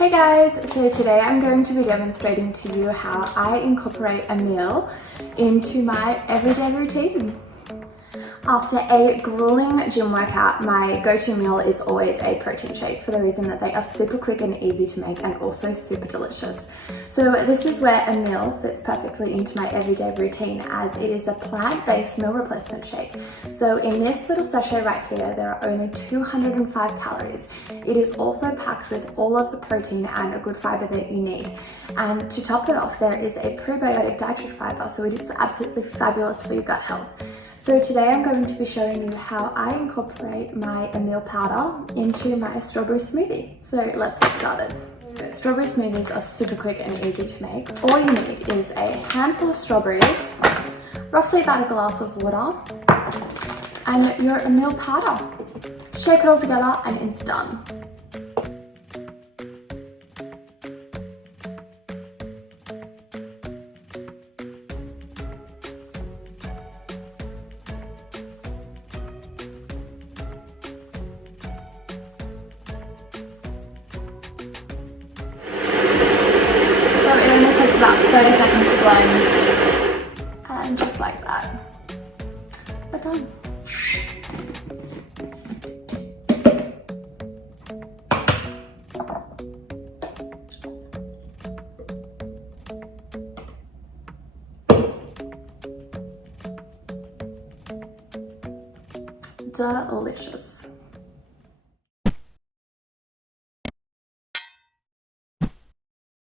Hey guys, so today I'm going to be demonstrating to you how I incorporate a meal into my everyday routine. After a grueling gym workout, my go-to meal is always a protein shake for the reason that they are super quick and easy to make and also super delicious. So this is where a meal fits perfectly into my everyday routine as it is a plant-based meal replacement shake. So in this little sachet right here, there are only 205 calories. It is also packed with all of the protein and a good fibre that you need. And to top it off, there is a prebiotic dietary fibre, so it is absolutely fabulous for your gut health. So today I'm going to be showing you how I incorporate my Eimele powder into my strawberry smoothie. So let's get started. Strawberry smoothies are super quick and easy to make. All you need is a handful of strawberries, roughly about a glass of water, and your Eimele powder. Shake it all together and it's done. It only takes about 30 seconds to blend, and just like that, we're done. Delicious.